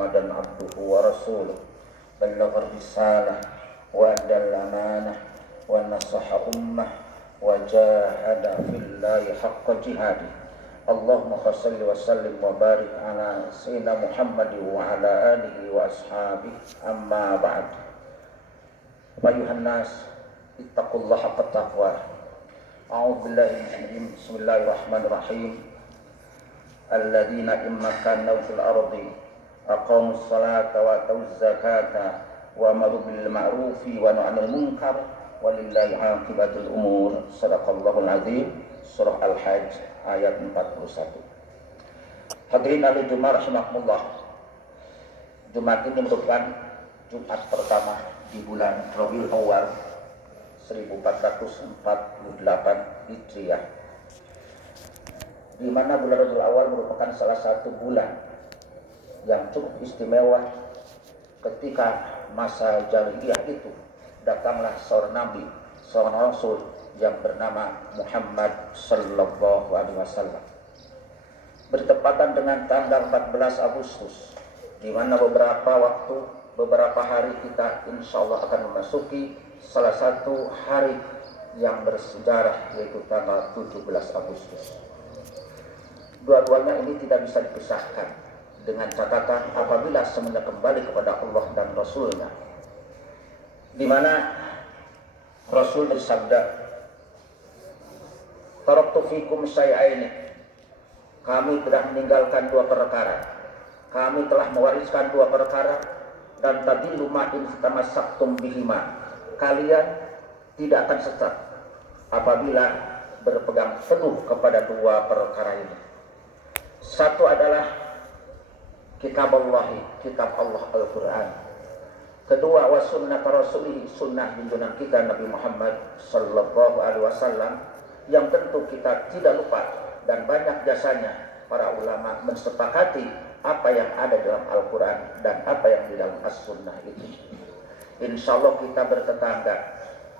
محمدا عبده ورسوله بلغ الرسالة وأدى الأمانة ونصح أمة وجاهد في الله حق جهاده اللهم صل وسلم وبارك على سيدنا محمد وعلى آله وأصحابه أما بعد أيها الناس اتقوا الله حق التقوى أعوذ بالله من الشيطان بسم الله الرحمن الرحيم الذين إن مكناهم في الأرض أقاموا الصلاة وآتوا الزكاة وأمروا بالمعروف ونهوا عن المنكر ولله عاقبة الأمور صدق الله العظيم surah Al-Hajj ayat 41. Hadirin ahli Jumat rahimakumullah. Jumat ini merupakan Jumat pertama di bulan Rabiul Awal 1448 Hijriah, di mana bulan Rabiul Awal merupakan salah satu bulan yang cukup istimewa. Ketika masa jahiliyah itu datanglah seorang nabi, seorang rasul yang bernama Muhammad sallallahu alaihi wasallam. Bertepatan dengan tanggal 14 Agustus, di mana beberapa hari kita insyaallah akan memasuki salah satu hari yang bersejarah, yaitu tanggal 17 Agustus. Dua-duanya ini tidak bisa dipisahkan, dengan catatan apabila semuanya kembali kepada Allah dan Rasulnya, di mana Rasul bersabda, taraktu fikum syai'aini, kami telah meninggalkan dua perkara, kami telah mewariskan dua perkara, dan tadillu ma in tamassaktum bihima, kalian tidak akan sesat apabila berpegang penuh kepada dua perkara ini. Satu adalah kitab Allah, kitab Allah Al-Quran. Kedua, wa sunnah rasulih, sunnah junjungan kita Nabi Muhammad sallallahu alaihi wasallam, yang tentu kita tidak lupa dan banyak jasanya para ulama mensepakati apa yang ada dalam Al-Quran dan apa yang di dalam As-Sunnah itu. Insya Allah kita bertetangga,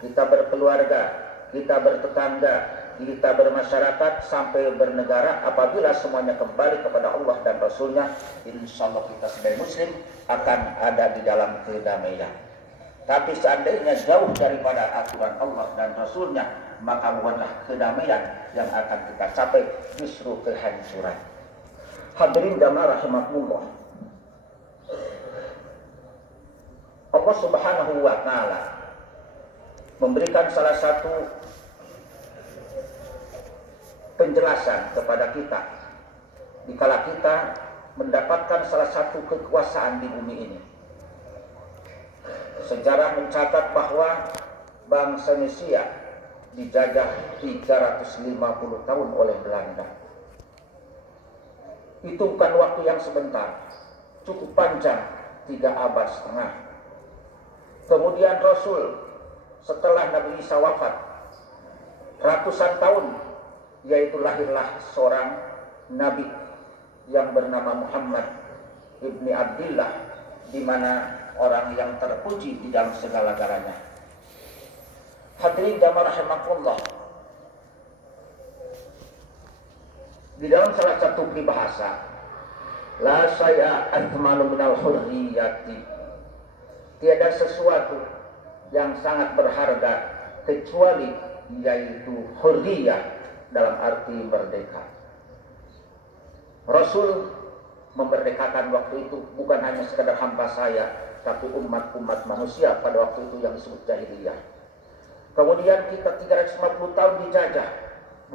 kita berkeluarga, kita bertetangga, kita bermasyarakat sampai bernegara, apabila semuanya kembali kepada Allah dan Rasulnya, insya Allah kita sebagai muslim akan ada di dalam kedamaian. Tapi seandainya jauh daripada aturan Allah dan Rasulnya, maka bukanlah kedamaian yang akan kita capai, justru kehancuran. Hadirin jamaah rahimakumullah, Allah Subhanahu wa taala memberikan salah satu penjelasan kepada kita dikala kita mendapatkan salah satu kekuasaan di bumi ini. Sejarah mencatat bahwa bangsa Indonesia dijajah 350 tahun oleh Belanda. Itu bukan waktu yang sebentar, cukup panjang, 3 abad setengah. Kemudian Rasul setelah Nabi Isa wafat ratusan tahun, yaitu lahirlah seorang Nabi yang bernama Muhammad ibni Abdillah, di mana orang yang terpuji di dalam segala-galanya. Hadirin jamaah rahimakumullah, di dalam salah satu peribahasa, la saya akmalu minal hurriyati, tiada sesuatu yang sangat berharga kecuali yaitu hurriyah, dalam arti merdeka. Rasul memerdekakan waktu itu bukan hanya sekadar hamba saya, tapi umat-umat manusia pada waktu itu yang disebut jahiliyah. Kemudian kita 350 tahun dijajah,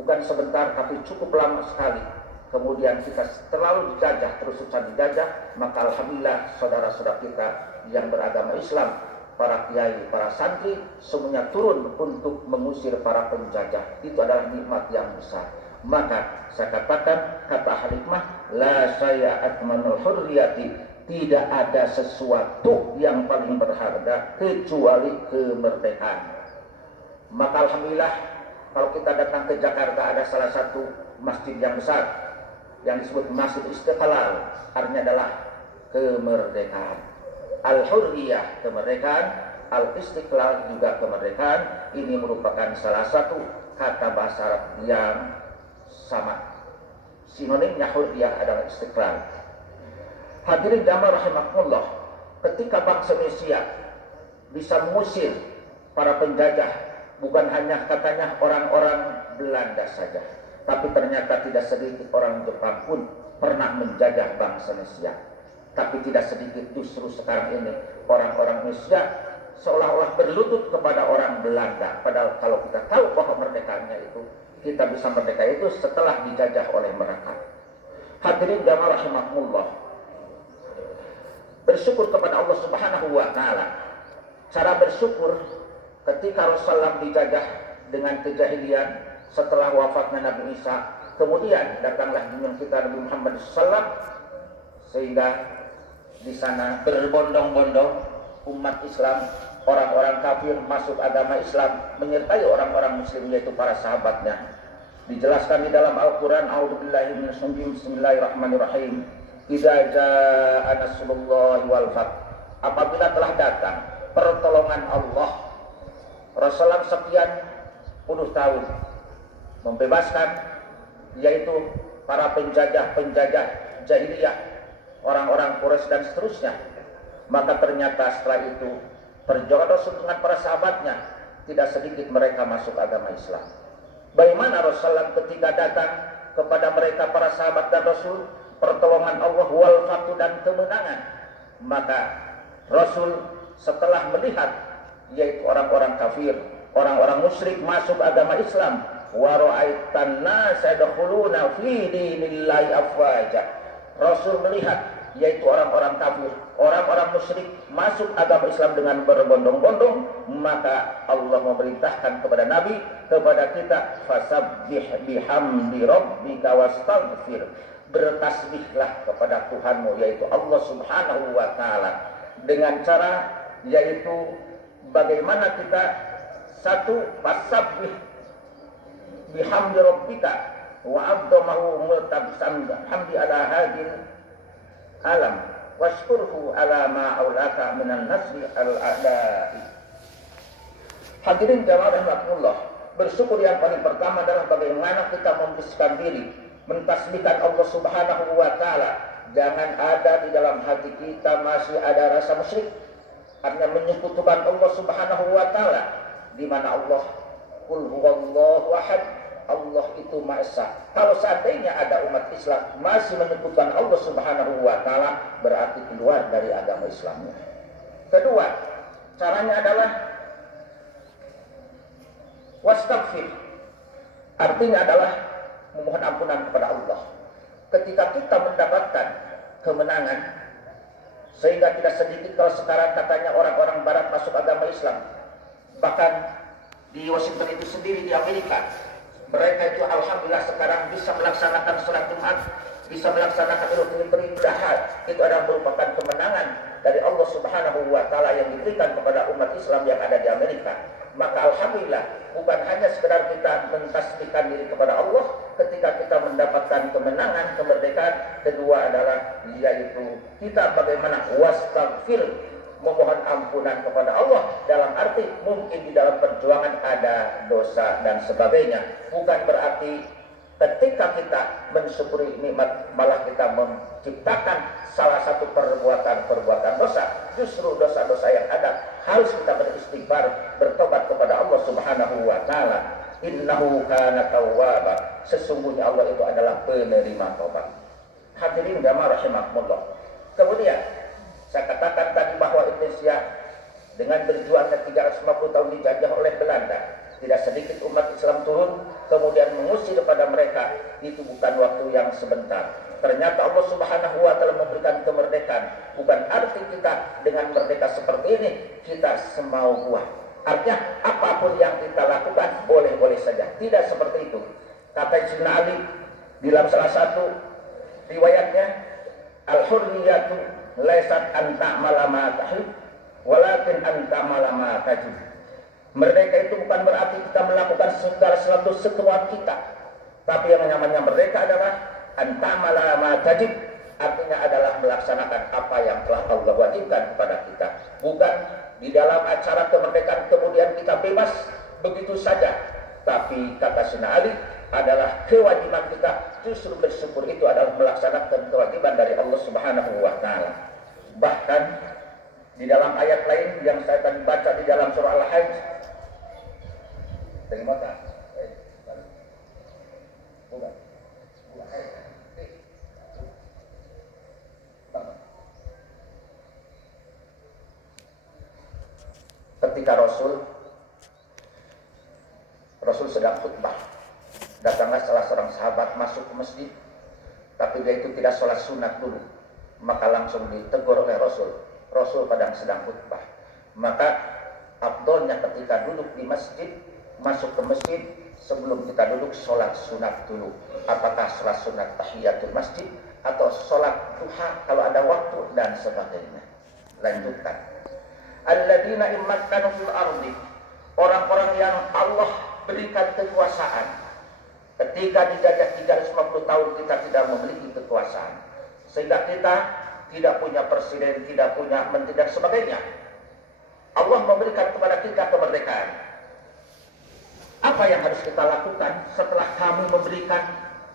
bukan sebentar tapi cukup lama sekali. Kemudian kita terlalu dijajah, terus-terusan dijajah, maka alhamdulillah saudara-saudara kita yang beragama Islam, para kiai, para santri, semuanya turun untuk mengusir para penjajah. Itu adalah nikmat yang besar. Maka saya katakan, kata hikmah, la saya atmanul hurriyati, tidak ada sesuatu yang paling berharga kecuali kemerdekaan. Maka alhamdulillah, kalau kita datang ke Jakarta, ada salah satu masjid yang besar yang disebut Masjid Istiqlal, artinya adalah kemerdekaan. Al-Hurriyah, kemerdekaan, Al-Istiqlal juga kemerdekaan. Ini merupakan salah satu kata bahasa Arab yang sama. Sinonimnya Hurriyah adalah Istiqlal. Hadirin jamaah rahimakumullah, ketika bangsa Indonesia bisa mengusir para penjajah, bukan hanya katanya orang-orang Belanda saja, tapi ternyata tidak sedikit orang Jepang pun pernah menjajah bangsa Indonesia. Tapi tidak sedikit justru sekarang ini orang-orang Indonesia seolah-olah berlutut kepada orang Belanda. Padahal kalau kita tahu bahwa merdekanya itu, kita bisa merdeka itu setelah dijajah oleh mereka. Hadirin jamaah rahimakumullah, bersyukur kepada Allah Subhanahu wa taala. Cara bersyukur ketika Rasulullah dijajah dengan kejahilian setelah wafatnya Nabi Isa, kemudian datanglah junjungan kita Nabi Muhammad SAW, sehingga di sana berbondong-bondong umat Islam, orang-orang kafir masuk agama Islam menyertai orang-orang muslim, yaitu para sahabatnya. Dijelaskan di dalam Al-Quran, A'udzubillahi minasyaitonir bismillahirrahmanirrahim. Idza jaa nasrullahi wal fath, apabila telah datang pertolongan Allah. Rasulullah sekian puluh tahun membebaskan, yaitu para penjajah-penjajah jahiliyah, orang-orang Quraisy dan seterusnya. Maka ternyata setelah itu perjuangan Rasul dengan para sahabatnya, tidak sedikit mereka masuk agama Islam. Bagaimana Rasulullah ketika datang kepada mereka para sahabat dan Rasul pertolongan Allah wal fathu dan kemenangan, maka Rasul setelah melihat yaitu orang-orang kafir, orang-orang musyrik masuk agama Islam, wa ra'aitan nasa yadkhuluna fi dinillahi afwaja, Rasul melihat yaitu orang-orang kafir, orang-orang musyrik masuk agama Islam dengan berbondong-bondong, maka Allah memerintahkan kepada Nabi, kepada kita, fasabbih bihamdi rabbika wastaghfir, bertasbihlah kepada Tuhanmu yaitu Allah Subhanahu wa taala, dengan cara yaitu bagaimana kita satu, fasabbih bihamdi rabbika wa abdamahu multabisan hamdi ala hadil alam washkurhu ala ma aulaka minan nasri al-a'da'i. Hadirin jamaah rahimakumullah, bersyukur yang paling pertama adalah bagaimana kita membersihkan diri, mentasbihkan Allah Subhanahu wa taala. Jangan ada di dalam hati kita masih ada rasa musyrik, artinya menyekutukan Allah Subhanahu wa taala, di mana Allah qul huwallahu ahad, Allah itu Maha Esa. Kalau seandainya ada umat Islam masih menyebutkan Allah Subhanahu wa taala, berarti keluar dari agama Islamnya. Kedua, caranya adalah wastaghfir. Artinya adalah memohon ampunan kepada Allah. Ketika kita mendapatkan kemenangan, sehingga tidak sedikit kalau sekarang katanya orang-orang barat masuk agama Islam, bahkan di Washington itu sendiri, di Amerika, mereka itu alhamdulillah sekarang bisa melaksanakan sholat Jumat, bisa melaksanakan Idul Fitri, itu adalah merupakan kemenangan dari Allah Subhanahu wa taala yang diberikan kepada umat Islam yang ada di Amerika. Maka alhamdulillah, bukan hanya sekedar kita mentasbihkan diri kepada Allah ketika kita mendapatkan kemenangan, kemerdekaan. Kedua adalah yaitu kita bagaimana wastaghfir, memohon ampunan kepada Allah, dalam arti mungkin di dalam perjuangan ada dosa dan sebagainya. Bukan berarti ketika kita mensyukuri nikmat malah kita menciptakan salah satu perbuatan dosa. Justru dosa-dosa yang ada harus kita beristighfar, bertobat kepada Allah Subhanahu wa taala. Innahu kana tawwaba, sesungguhnya Allah itu adalah penerima tobat. Hadirin jamaah rahimakumullah. Kemudian saya katakan tadi bahwa Indonesia dengan berjuangnya 350 tahun dijajah oleh Belanda, tidak sedikit umat Islam turun kemudian mengusir pada mereka. Itu bukan waktu yang sebentar. Ternyata Allah Subhanahu wa taala memberikan kemerdekaan. Bukan arti kita dengan merdeka seperti ini kita semau buah. Artinya apapun yang kita lakukan boleh-boleh saja. Tidak seperti itu. Kata Sayyidina Ali di dalam salah satu riwayatnya, al-hurriyatu laisat anta malama tahib walakin anta malama tajib. Merdeka itu bukan berarti kita melakukan segala sesuatu sekemauan kita, tapi yang namanya merdeka adalah anta malama tajib, artinya adalah melaksanakan apa yang telah Allah wajibkan kepada kita. Bukan di dalam acara kemerdekaan kemudian kita bebas begitu saja. Tapi kata Sayyidina Ali, adalah kewajiban kita. Justru bersyukur itu adalah melaksanakan kewajiban dari Allah Subhanahu wa taala. Bahkan di dalam ayat lain yang saya tadi baca di dalam surah Al-Hajj, terima kasih. Ketika Rasul sedang khutbah, datanglah salah seorang sahabat masuk ke masjid, tapi dia itu tidak sholat sunat dulu, maka langsung ditegur oleh Rasul sedang khutbah. Maka afdolnya ketika duduk di masjid, masuk ke masjid, sebelum kita duduk sholat sunat dulu. Apakah sholat sunat tahiyatul masjid atau sholat duha kalau ada waktu dan sebagainya. Lanjutkan. Alladzina immakkanu fil ardi, orang-orang yang Allah berikan kekuasaan. Ketika dijajah 350 tahun kita tidak memiliki kekuasaan, sehingga kita tidak punya presiden, tidak punya menteri dan sebagainya. Allah memberikan kepada kita kemerdekaan. Apa yang harus kita lakukan setelah kami memberikan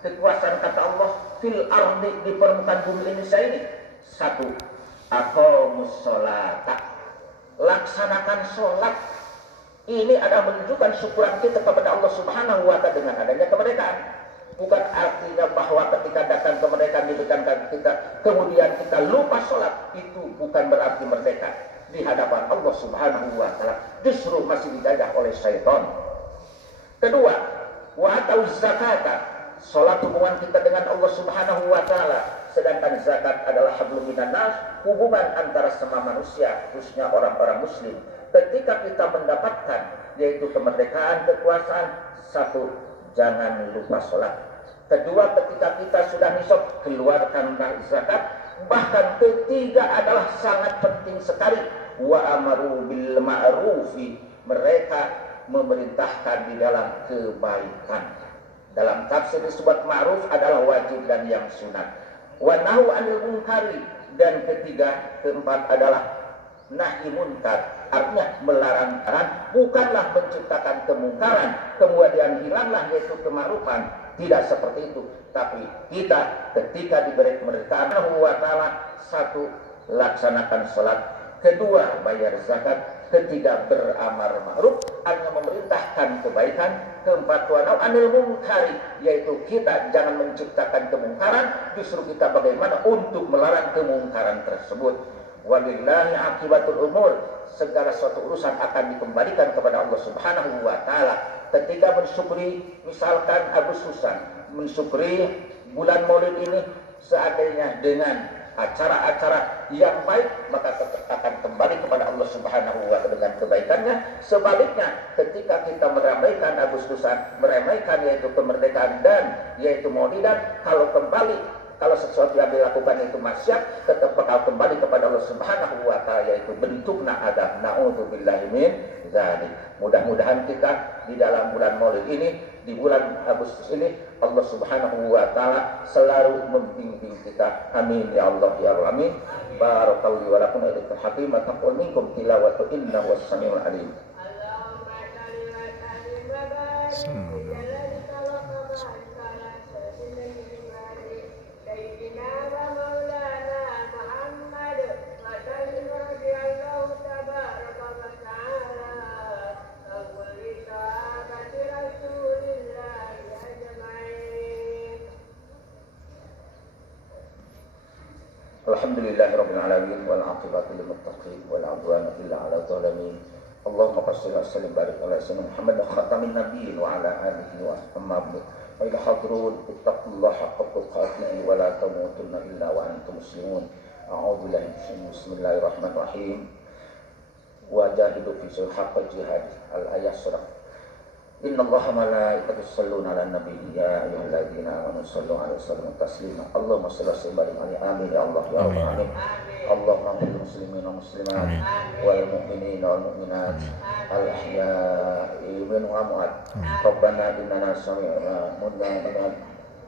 kekuasaan? Kata Allah, fil ardi, di permukaan bumi Indonesia ini. Satu, aqamus sholata, laksanakan sholat. Ini adalah menunjukkan syukuran kita kepada Allah Subhanahu wa taala dengan adanya kemerdekaan. Bukan artinya bahwa ketika datang kemerdekaan diberikan kita kemudian kita lupa sholat. Itu bukan berarti merdeka. Di hadapan Allah Subhanahu wa taala justru masih dijajah oleh syaitan. Kedua, wa atau zakata, sholat hubungan kita dengan Allah Subhanahu wa taala. Sedangkan zakat adalah hablum minan nas, hubungan antara semua manusia, khususnya orang-orang muslim. Ketika kita mendapatkan yaitu kemerdekaan, kekuasaan, satu, jangan lupa sholat. Kedua, ketika kita sudah nisab, keluarkanlah zakat. Bahkan ketiga adalah sangat penting sekali, wa amaru bil ma'rufi, mereka memerintahkan di dalam kebaikan. Dalam tafsir disebut ma'ruf adalah wajib dan yang sunat. Wa nahu anil munkari, dan ketiga, keempat adalah nahi munkar, artinya melarang bukanlah menciptakan kemungkaran kemudian hilanglah yaitu kema'rufan. Tidak seperti itu. Tapi kita ketika diberi kemerdekaan Allah wa ta'ala, satu, laksanakan sholat. Kedua, bayar zakat. Ketiga, beramar ma'ruf, hanya memerintahkan kebaikan. Keempat, wa nahu anil munkari, yaitu kita jangan menciptakan kemungkaran, justru kita bagaimana untuk melarang kemungkaran tersebut. Walillahi akibatul umur, segala suatu urusan akan dikembalikan kepada Allah Subhanahu wa taala. Ketika mensyukuri misalkan Agustusan, mensyukuri bulan Maulid ini seandainya dengan acara-acara yang baik, maka akan kembali kepada Allah Subhanahu wa taala dengan kebaikannya. Sebaliknya, ketika kita meramaikan Agustusan, meramaikan yaitu kemerdekaan dan yaitu Maulidan, kalau sesuatu yang dilakukan itu maksiat, tetap bakal kembali kepada Allah Subhanahu wa taala, yaitu bentukna adab. Na'udzubillahi min dzalik. Mudah-mudahan kita di dalam bulan Maulid ini, di bulan Agustus ini, Allah Subhanahu wa taala selalu membimbing kita. Amin ya Allah ya Rabbal alamin. Barakallahu wa lakum ilaikum hakim wa taqul minkum tilawatu innahu was-sami'ul alim. Alhamdulillahirabbil alamin wal 'aqibatu lil muttaqin wal 'udwana illa 'alal zalimin. Allahumma shalli wa sallim barik ala sayyidina Muhammad khatamin nabiyyin wa ala alihi wa ashabihi wa ila hadrun ittaqullaha haqqa tuqatih wa la tamutunna illa wa antum muslimun. A'udzu billahi minasyaitonir bismillahirrahmanirrahim. Wa jahidu fi sabilil haqqi jihad al-ayat surah. Inna Allaha malaikatahu yusholluna 'alan nabi ya ayyuhalladzina amanu shallu 'alaihi wa sallimu taslima. Allahumma shalli wa sallim alaihi. Amin ya Allah ya rabbal alamin. Allahumma ighfir muslimin wa muslimat wal mu'minin wal mu'minat al ahya'i minhum wal amwat. Rabbana innana sami'na munadiyan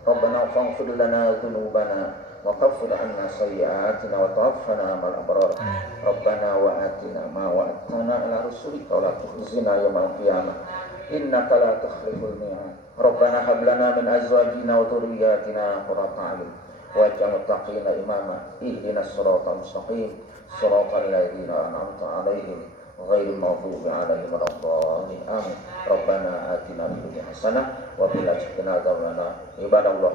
Rabbana faghfir lana dhunubana wa kaffir 'anna sayyi'atina wa tawaffana ma'al abrar. Rabbana wa atina ma wa'adtana ala rusulika wa la tukhzina yawmal qiyamah innaka la tukhliful mi'ad. Rabbana hab lana min azwajina wa dhurriyyatina qurrata a'yun waj'alna muttaqina imama. Ihdinas siratal mustaqim, siratal ladzina an'amta 'alaihim ghairil maghdubi 'alaihim waladdallin. Amin. Rabbana atina fid dunya hasanah wa fil akhirati hasanah wa qina adzabannar. Ibadallah.